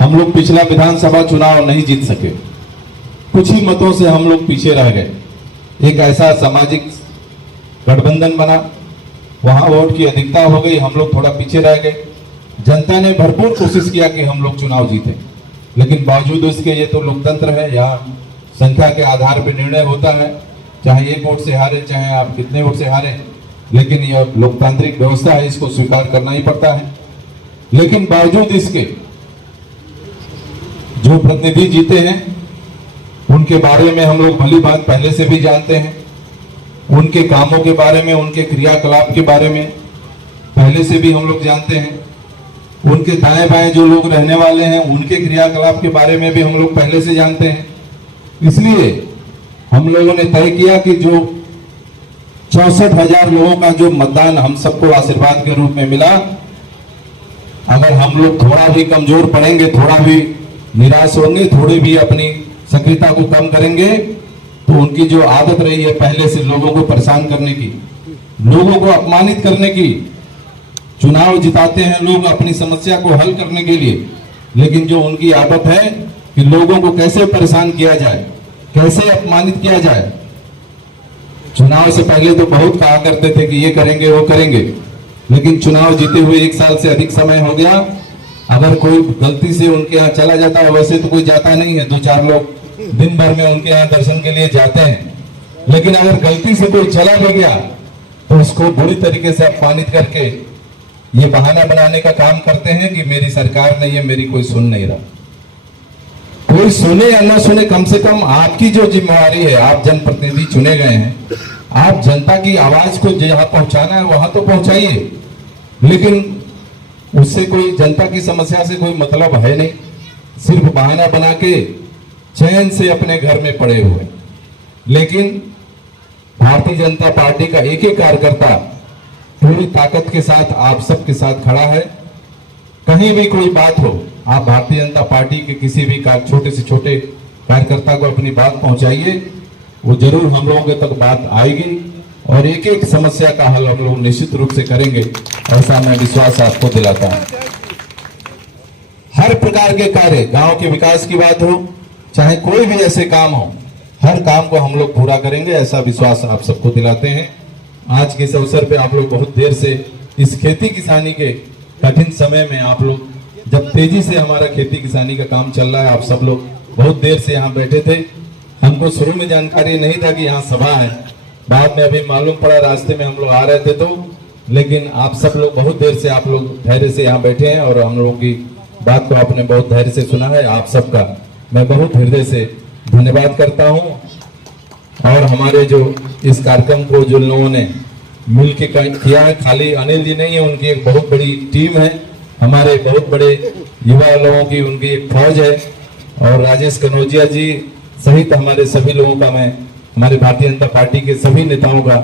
हम लोग पिछला विधानसभा चुनाव नहीं जीत सके, कुछ ही मतों से हम लोग पीछे रह गए। एक ऐसा सामाजिक गठबंधन बना, वहां वोट की अधिकता हो गई, हम लोग थोड़ा पीछे रह गए। जनता ने भरपूर कोशिश किया कि हम लोग चुनाव जीते, लेकिन बावजूद उसके, ये तो लोकतंत्र है, यहाँ संख्या के आधार पर निर्णय होता है, चाहे 1 वोट से हारे चाहे आप कितने वोट से हारे, लेकिन यह लोकतांत्रिक व्यवस्था है, इसको स्वीकार करना ही पड़ता है। लेकिन बावजूद इसके जो प्रतिनिधि जीते हैं उनके बारे में हम लोग भली बात पहले से भी जानते हैं, उनके कामों के बारे में, उनके क्रियाकलाप के बारे में पहले से भी हम लोग जानते हैं, उनके दाएं बाएं जो लोग रहने वाले हैं उनके क्रियाकलाप के बारे में भी हम लोग पहले से जानते हैं। इसलिए हम लोगों ने तय किया कि जो 64,000 लोगों का जो मतदान हम सबको आशीर्वाद के रूप में मिला, अगर हम लोग थोड़ा भी कमजोर पड़ेंगे, थोड़ा भी निराश होंगे, थोड़ी भी अपनी सक्रियता को कम करेंगे, तो उनकी जो आदत रही है पहले से लोगों को परेशान करने की, लोगों को अपमानित करने की, चुनाव जिताते हैं लोग अपनी समस्या को हल करने के लिए, लेकिन जो उनकी आदत है कि लोगों को कैसे परेशान किया जाए, कैसे अपमानित किया जाए। चुनाव से पहले तो बहुत कहा करते थे कि ये करेंगे वो करेंगे, लेकिन चुनाव जीते हुए 1 साल से अधिक समय हो गया, अगर कोई गलती से उनके यहाँ चला जाता है, वैसे तो कोई जाता नहीं है, 2-4 लोग दिन भर में उनके यहाँ दर्शन के लिए जाते हैं, लेकिन अगर गलती से कोई चला भी गया तो उसको बुरी तरीके से अपमानित करके ये बहाना बनाने का काम करते हैं कि मेरी सरकार नहीं है, मेरी कोई सुन नहीं रहा। कोई सुने या ना सुने, कम से कम आपकी जो जिम्मेवारी है, आप जनप्रतिनिधि चुने गए हैं, आप जनता की आवाज को जहां पहुंचाना है वहां तो पहुंचाइए, लेकिन उससे कोई जनता की समस्या से कोई मतलब है नहीं, सिर्फ बहाना बना के चैन से अपने घर में पड़े हुए। लेकिन भारतीय जनता पार्टी का एक एक कार्यकर्ता पूरी ताकत के साथ आप सबके साथ खड़ा है। कहीं भी कोई बात हो, आप भारतीय जनता पार्टी के किसी भी छोटे से छोटे कार्यकर्ता को अपनी बात पहुंचाइए, वो जरूर हम लोगों के तक बात आएगी और एक एक समस्या का हल हम लोग निश्चित रूप से करेंगे, ऐसा मैं विश्वास आपको दिलाता हूं। हर प्रकार के कार्य, गांव के विकास की बात हो, चाहे कोई भी ऐसे काम हो, हर काम को हम लोग पूरा करेंगे, ऐसा विश्वास आप सबको दिलाते हैं। आज के इस अवसर पे आप लोग बहुत देर से इस खेती किसानी के कठिन समय में, आप लोग जब तेजी से हमारा खेती किसानी का काम चल रहा है, आप सब लोग बहुत देर से यहाँ बैठे थे। हमको शुरू में जानकारी नहीं था कि यहाँ सभा है, बाद में अभी मालूम पड़ा, रास्ते में हम लोग आ रहे थे तो, लेकिन आप सब लोग बहुत देर से, आप लोग धैर्य से यहाँ बैठे हैं और हम लोगों की बात को आपने बहुत धैर्य से सुना है। आप सबका मैं बहुत हृदय से धन्यवाद करता हूँ। और हमारे जो इस कार्यक्रम को जो लोगों ने मिल के किया है, खाली अनिल जी नहीं है, उनकी एक बहुत बड़ी टीम है, हमारे बहुत बड़े युवा लोगों की उनकी एक फौज है, और राजेश कनौजिया जी सहित हमारे सभी लोगों का, मैं हमारे भारतीय जनता पार्टी के सभी नेताओं का